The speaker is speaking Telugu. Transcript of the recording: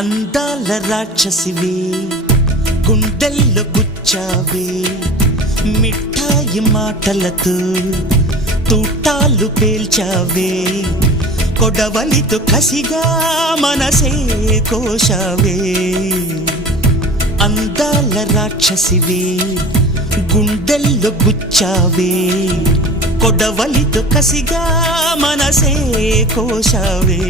అందాల రాక్షసివే గుండెల్లో గుచ్చావే మిఠాయి మాటలతో తూటాలు పేల్చావే కొడవలితో కసిగా మనసే కోశావే అందాల రాక్షసివే గుండెల్లో గుచ్చావే కొడవలితో కసిగా మనసే కోశావే